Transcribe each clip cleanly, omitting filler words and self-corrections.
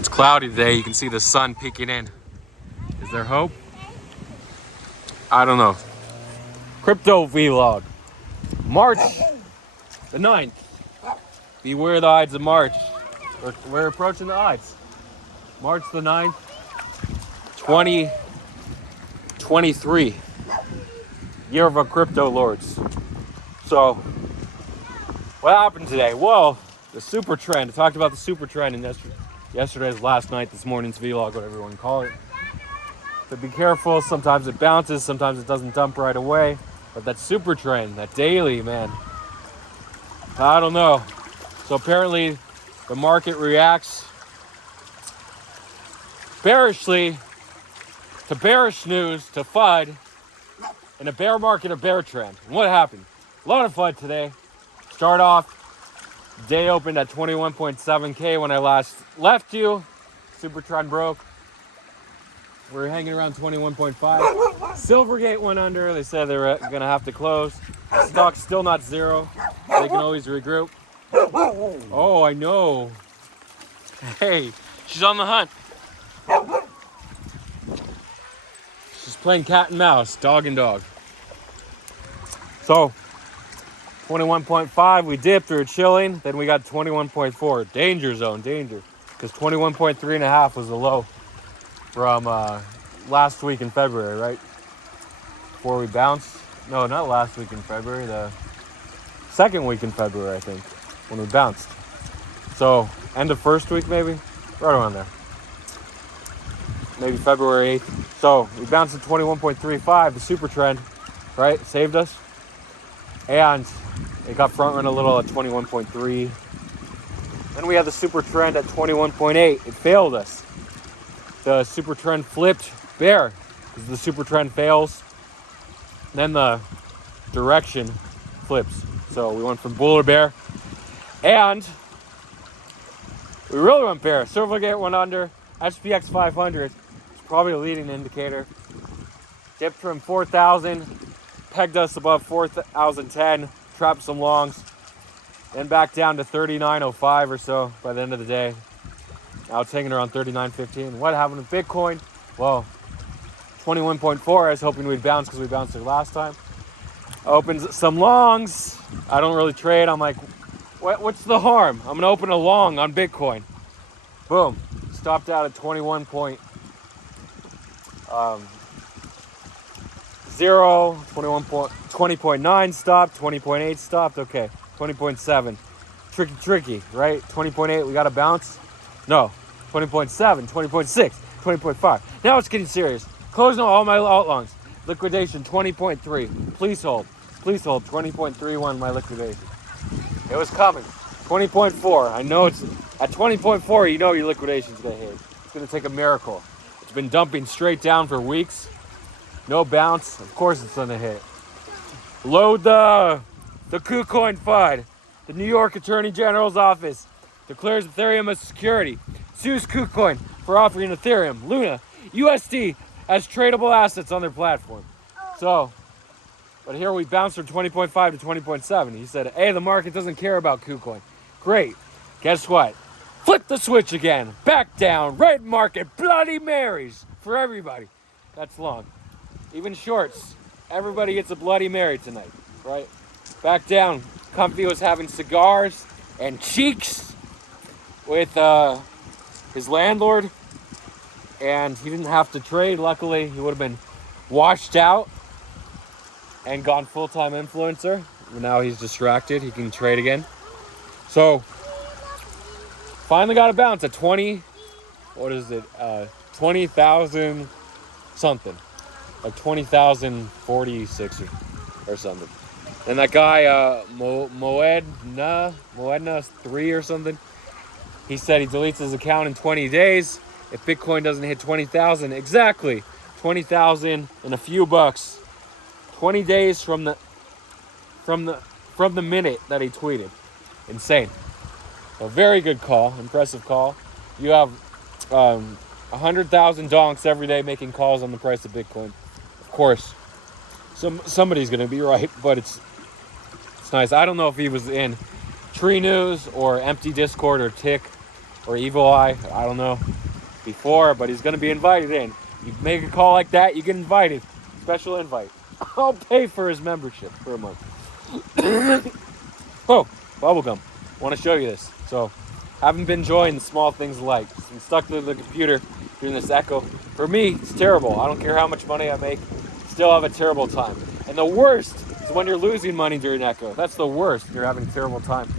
It's cloudy today. You can see the sun peeking in. Is there hope? I don't know. Crypto vlog. March the 9th. Beware the Ides of March. We're approaching the Ides. March the 9th, 2023. Year of our crypto lords. So, what happened today? Well, the super trend. I talked about the super trend in yesterday's, last night, this morning's vlog, whatever you want to call it. But be careful. Sometimes it bounces. Sometimes it doesn't dump right away. But that super trend, that daily, man. I don't know. So apparently, the market reacts bearishly to bearish news, to FUD, in a bear market, a bear trend. And what happened? A lot of FUD today. Start off, day opened at 21.7K when I last left you. Super trend broke. We're hanging around 21.5. Silvergate went under. They said they were going to have to close. The stock's still not zero. They can always regroup. Oh, I know. Hey, she's on the hunt. She's playing cat and mouse, dog and dog. So, 21.5, we dipped, we were chilling. Then we got 21.4, danger zone, danger. Because 21.3.5 was the low from last week in February, right? Before we bounced. No, not last week in February, the second week in February, I think, when we bounced. So, end of first week maybe? Right around there. Maybe February 8th. So, we bounced at 21.35, the super trend, right? Saved us. And it got front run a little at 21.3. Then we had the super trend at 21.8. It failed us. The super trend flipped bear because the super trend fails. Then the direction flips. So we went from bull to bear. And we really went bear. Silvergate went under. SPX 500 is probably a leading indicator. Dipped from 4,000. Pegged us above 4,010. Trapped some longs. Then back down to 39.05 or so by the end of the day. Now it's hanging around 39.15. What happened with Bitcoin? Well, 21.4. I was hoping we'd bounce because we bounced it last time. Opened some longs. I don't really trade. I'm like, what's the harm? I'm going to open a long on Bitcoin. Boom. Stopped out at 20.9 stopped, 20.8 stopped. Okay, 20.7. Tricky, right? 20.8, we got to bounce. No, 20.7, 20.6, 20.5. Now it's getting serious. Closing all my alt longs. Liquidation, 20.3. Please hold, 20.31 my liquidation. It was coming. 20.4. I know it's at 20.4. You know your liquidation's gonna hit. It's gonna take a miracle. It's been dumping straight down for weeks. No bounce. Of course it's gonna hit. Load the KuCoin FUD. The New York Attorney General's office declares Ethereum as security. Sues KuCoin for offering Ethereum, Luna, USD as tradable assets on their platform. So, but here we bounced from 20.5 to 20.7. He said, hey, the market doesn't care about KuCoin. Great. Guess what? Flip the switch again. Back down. Red market. Bloody Marys for everybody. That's long. Even shorts. Everybody gets a Bloody Mary tonight, right? Back down. Comfy was having cigars and cheeks with his landlord, and he didn't have to trade. Luckily, he would have been washed out and gone full-time influencer. Now he's distracted. He can trade again. So, finally got a bounce at 20. What is it? 20,000 something. Like 20,046 or something. And that guy, Moedna 3 or something, he said he deletes his account in 20 days if Bitcoin doesn't hit 20,000. Exactly. 20,000 and a few bucks. 20 days from the minute that he tweeted. Insane. A very good call. Impressive call. You have 100,000 donks every day making calls on the price of Bitcoin. Of course, somebody's going to be right, but it's nice. I don't know if he was in Tree News or Empty Discord or Tick or Evil Eye, I don't know, before, but he's going to be invited in. You make a call like that, you get invited. Special invite. I'll pay for his membership for a month. Oh, bubblegum. Want to show you this. So, haven't been enjoying the small things of life. Just been stuck to the computer doing this echo. For me, it's terrible. I don't care how much money I make. Still have a terrible time. And the worst is when you're losing money during echo. That's the worst. You're having a terrible time.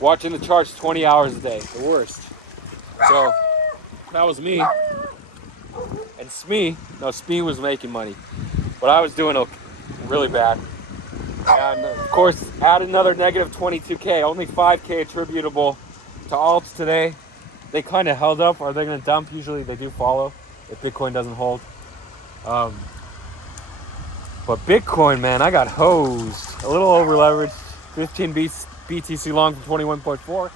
Watching the charts 20 hours a day. The worst. So, that was me. And Smee was making money. But I was doing really bad. And of course, add another negative 22K. Only 5K attributable to alts today. They kind of held up. Are they going to dump? Usually they do follow if Bitcoin doesn't hold. But Bitcoin, man, I got hosed. A little over leveraged. 15 BTC long for 21.4.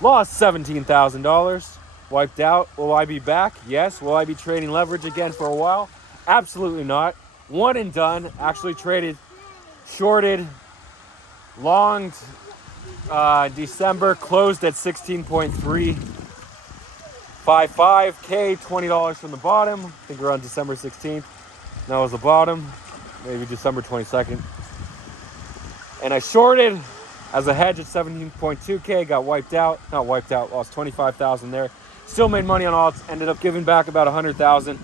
Lost $17,000. Wiped out. Will I be back? Yes. Will I be trading leverage again for a while? Absolutely not. One and done. Actually traded, shorted, longed December, closed at 16.355K, $20 from the bottom. I think we're on December 16th. That was the bottom, maybe December 22nd. And I shorted as a hedge at 17.2K, got wiped out. Not wiped out, lost 25,000 there. Still made money on alts, ended up giving back about 100,000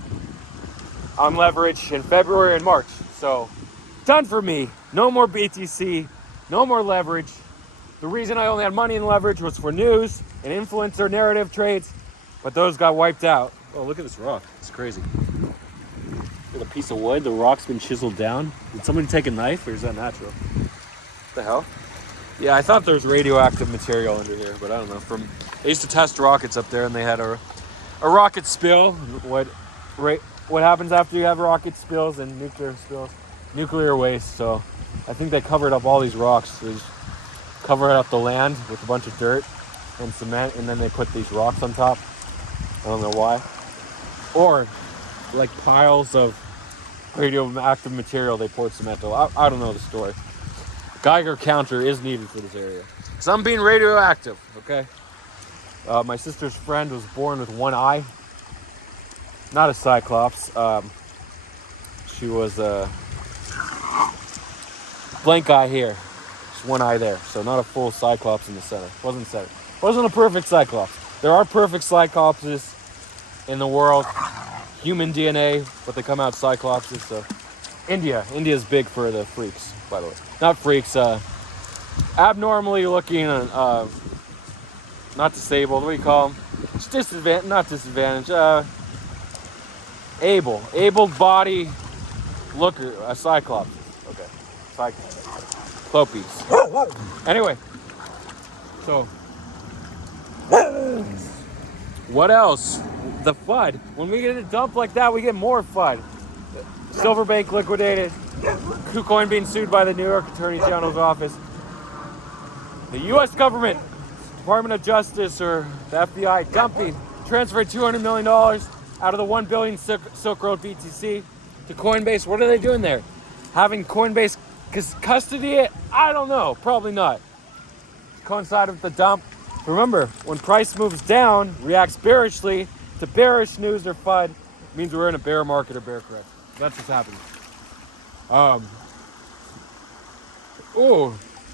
on leverage in February and March. So, done for me. No more BTC, no more leverage. The reason I only had money in leverage was for news and influencer narrative trades, but those got wiped out. Oh, look at this rock. It's crazy. Look at a piece of wood. The rock's been chiseled down. Did somebody take a knife, or is that natural? What the hell? Yeah, I thought there was radioactive material under here, but I don't know. They used to test rockets up there, and they had a rocket spill. What happens after you have rocket spills and nuclear spills? Nuclear waste. So I think they covered up all these rocks. They just covered up the land with a bunch of dirt and cement, and then they put these rocks on top. I don't know why. Or like piles of radioactive material they poured cement on. I don't know the story. Geiger counter is needed for this area. Because I'm being radioactive, okay? My sister's friend was born with one eye. Not a cyclops. She was a blank eye here. Just one eye there. So not a full cyclops in the center. Wasn't a perfect cyclops. There are perfect cyclopses in the world. Human DNA, but they come out cyclopses. So India's big for the freaks, by the way. Not freaks, abnormally looking, not disabled, what do you call them? It's not disadvantage, able body looker, a cyclops. Okay, cyclopes. Anyway, so, what else? The FUD. When we get a dump like that, we get more FUD. Silverbank liquidated. KuCoin being sued by the New York Attorney General's office. The U.S. government, Department of Justice, or the FBI, transferred $200 million out of the $1 billion Silk Road BTC to Coinbase. What are they doing there? Having Coinbase custody it? I don't know. Probably not. Coincide with the dump. Remember, when price moves down, reacts bearishly to bearish news or FUD, it means we're in a bear market or bear correction. That's what's happening.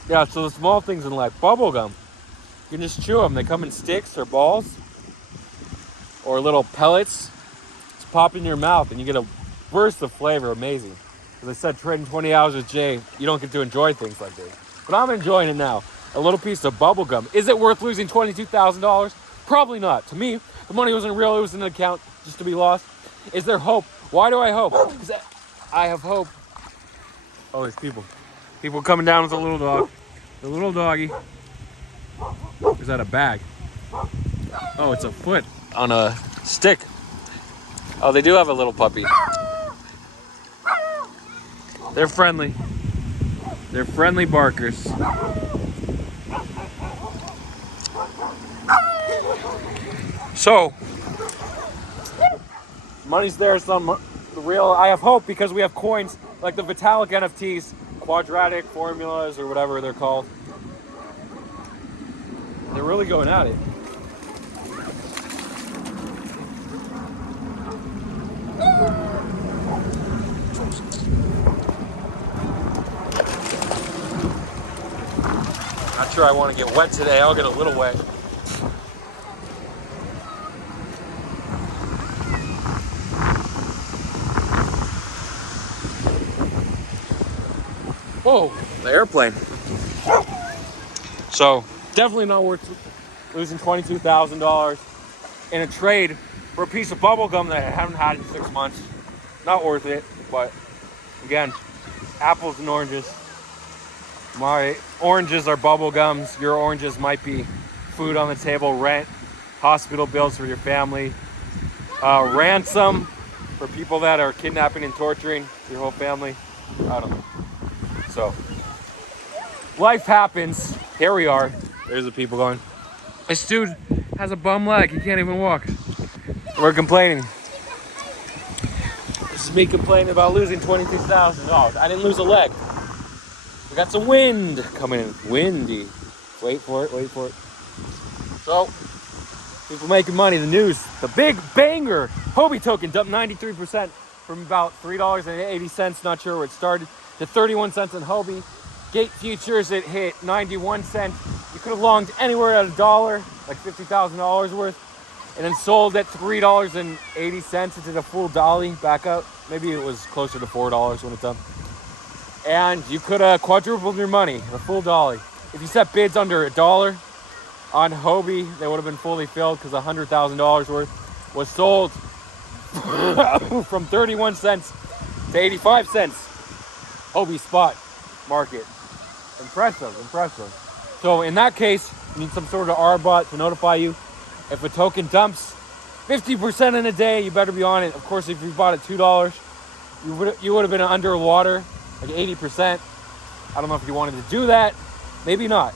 Yeah, so the small things in life. Bubblegum. You can just chew them. They come in sticks or balls or little pellets. Just pop in your mouth and you get a burst of flavor. Amazing. As I said, trading 20 hours with Jay, you don't get to enjoy things like this. But I'm enjoying it now. A little piece of bubblegum. Is it worth losing $22,000? Probably not. To me, the money wasn't real. It was in an account just to be lost. Is there hope? Why do I hope? Because I have hope. Oh, there's people. People coming down with a little dog. The little doggy. Is that a bag? Oh, it's a foot on a stick. Oh, they do have a little puppy. They're friendly. They're friendly barkers. So, money's there, some real. I have hope because we have coins like the Vitalik NFTs, quadratic formulas, or whatever they're called. They're really going at it. Not sure I want to get wet today. I'll get a little wet. Whoa, the airplane. So definitely not worth losing $22,000 in a trade for a piece of bubble gum that I haven't had in 6 months. Not worth it, but again, apples and oranges. My oranges are bubble gums. Your oranges might be food on the table, rent, hospital bills for your family, ransom for people that are kidnapping and torturing your whole family. I don't know. So, life happens. Here we are. There's the people going. This dude has a bum leg. He can't even walk. We're complaining. This is me complaining about losing $22,000. I didn't lose a leg. We got some wind coming in. Windy. Wait for it. Wait for it. So, people making money. The news. The big banger. Hobie token dumped 93% from about $3.80. Not sure where it started. To 31 cents on Hobie. Gate futures, it hit 91 cents. You could have longed anywhere at $1, like $50,000 worth, and then sold at $3.80 into the full dolly back up. Maybe it was closer to $4 when it's done. And you could have quadrupled your money, the full dolly. If you set bids under $1 on Hobie, they would have been fully filled because $100,000 worth was sold from 31 cents to 85 cents. Hobie spot market. Impressive. So in that case, you need some sort of R-bot to notify you. If a token dumps 50% in a day, you better be on it. Of course, if you bought at $2, you would have been underwater, like 80%. I don't know if you wanted to do that. Maybe not.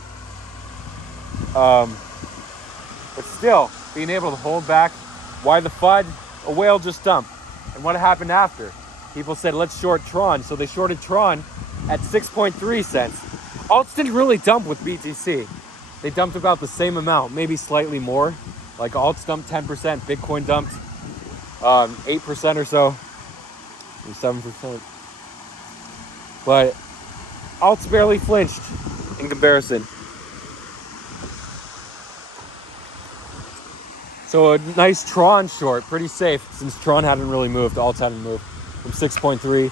But still, being able to hold back. Why the FUD? A whale just dumped. And what happened after? People said, let's short Tron. So they shorted Tron at 6.3 cents. Alts didn't really dump with BTC. They dumped about the same amount, maybe slightly more. Like alts dumped 10%, Bitcoin dumped 8% or so, 7%. But alts barely flinched in comparison. So a nice Tron short, pretty safe since Tron hadn't really moved, alts hadn't moved from 6.3.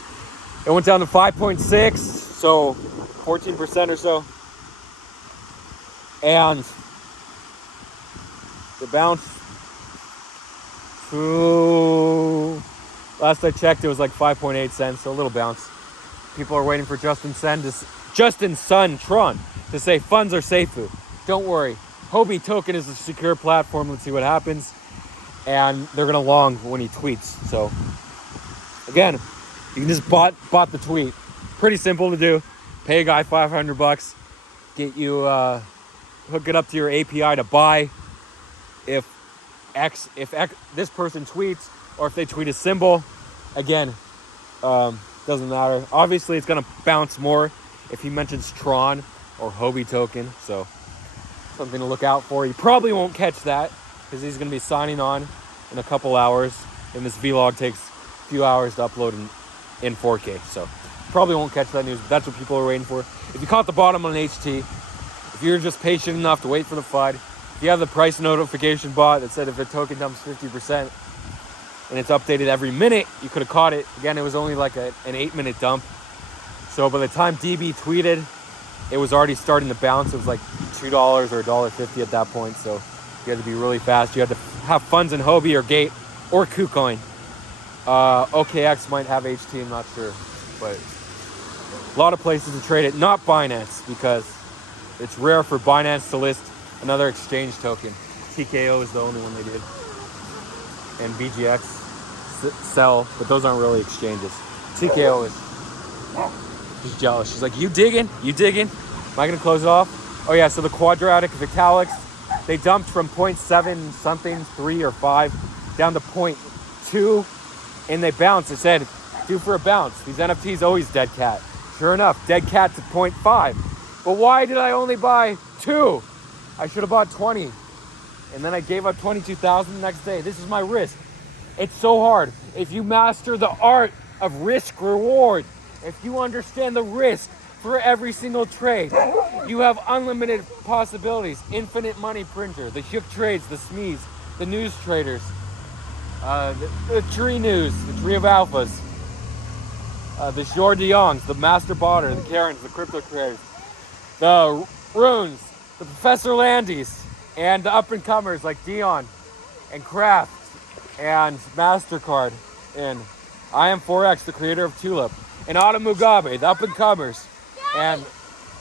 It went down to 5.6, so 14% or so. And the bounce, last I checked, it was like 5.8 cents, so a little bounce. People are waiting for Justin Sun Tron to say funds are safe. Don't worry. Hobie token is a secure platform. Let's see what happens. And they're going to long when he tweets. So, again, you can just bot the tweet. Pretty simple to do. Pay a guy $500. Get you, hook it up to your API to buy. If this person tweets, or if they tweet a symbol, again, doesn't matter. Obviously, it's going to bounce more if he mentions Tron or Hobie token. So, something to look out for. You probably won't catch that because he's going to be signing on in a couple hours. And this vlog takes a few hours to upload in 4K. So, probably won't catch that news. But that's what people are waiting for. If you caught the bottom on an HT, if you're just patient enough to wait for the FUD, if you have the price notification bot that said if a token dumps 50%, and it's updated every minute, you could have caught it. Again, it was only like an 8-minute dump. So by the time DB tweeted, it was already starting to bounce. It was like $2 or $1.50 at that point. So you had to be really fast. You had to have funds in Hobie or Gate or KuCoin. OKX might have HT, I'm not sure. But a lot of places to trade it. Not Binance, because it's rare for Binance to list another exchange token. TKO is the only one they did. And BGX sell, but those aren't really exchanges. TKO is just jealous. She's like, you digging? You digging? Am I going to close it off? Oh yeah, so the quadratic Vitalics, they dumped from 0.7 something, 3 or 5, down to 0.2, and they bounced. It said, due for a bounce. These NFTs always dead cat. Sure enough, dead cat to 0.5. But why did I only buy 2? I should have bought 20. And then I gave up 22,000 the next day. This is my risk. It's so hard. If you master the art of risk reward, if you understand the risk for every single trade, you have unlimited possibilities. Infinite money printer, the Hook Trades, the SMEs, the news traders, the Tree News, the Tree of Alphas, the Jordi Youngs, the Master Botter, the Karens, the crypto creators, the Runes, the Professor Landys, and the up-and-comers like Dion and Kraft and MasterCard, and I am 4X, the creator of Tulip, and Autumn Mugabe, the up-and-comers, and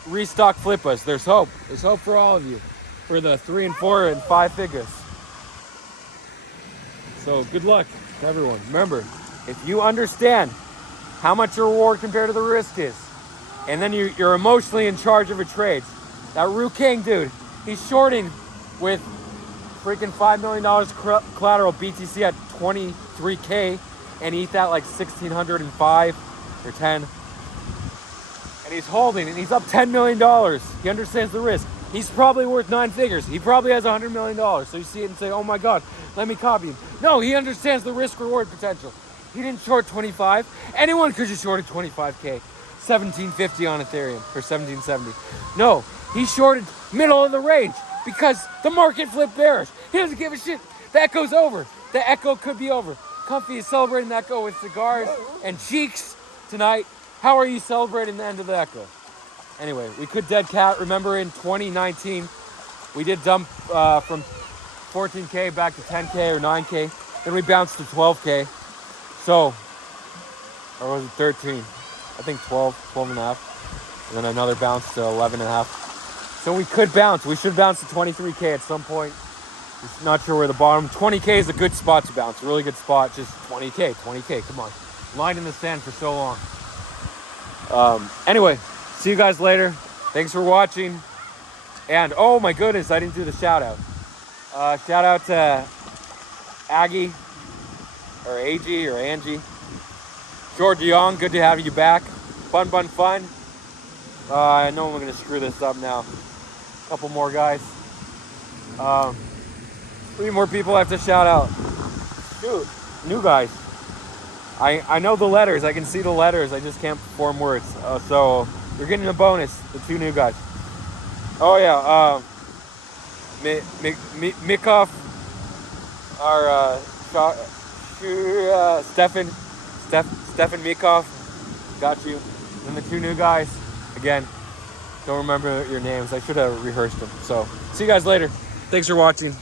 Restock Flippas. There's hope. There's hope for all of you, for the 3 and 4 and 5 figures. So good luck to everyone. Remember, if you understand how much your reward compared to the risk is, and then you're emotionally in charge of a trade. That Ru King dude, he's shorting with freaking $5 million collateral BTC at 23K, and ETH at like 1,605 or 10. And he's holding, and he's up $10 million. He understands the risk. He's probably worth 9 figures. He probably has $100 million. So you see it and say, oh my God, let me copy him. No, he understands the risk reward potential. He didn't short 25. Anyone could just shorted 25K, 1750 on Ethereum, or 1770. No, he shorted middle of the range because the market flipped bearish. He doesn't give a shit. The echo's over. The echo could be over. Comfy is celebrating the echo with cigars and cheeks tonight. How are you celebrating the end of the echo? Anyway, we could dead cat. Remember in 2019, we did dump from 14K back to 10K or 9K. Then we bounced to 12K. So, or was it 13? I think 12 and a half. And then another bounce to 11 and a half. So we could bounce. We should bounce to 23K at some point. Just not sure where the bottom. 20K is a good spot to bounce. A really good spot. Just 20K. Come on. Lined in the sand for so long. Anyway, see you guys later. Thanks for watching. And oh my goodness, I didn't do the shout out. Shout out to Aggie, or AG, or Angie. George Young, good to have you back. Fun. I know I'm gonna screw this up now. A couple more guys. 3 more people I have to shout out. Shoot, new guys. I know the letters. I can see the letters. I just can't form words. So you're getting a bonus. The 2 new guys. Oh yeah. Mikov. Our Stefan Mikov. Got you. And the 2 new guys. Again, don't remember your names. I should have rehearsed them. So see you guys later. Thanks for watching.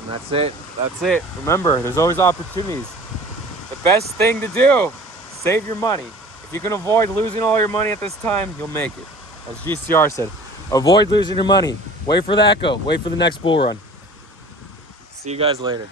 And that's it. Remember, there's always opportunities. The best thing to do, save your money. If you can avoid losing all your money at this time, you'll make it. As GCR said, avoid losing your money. Wait for the echo. Wait for the next bull run. See you guys later.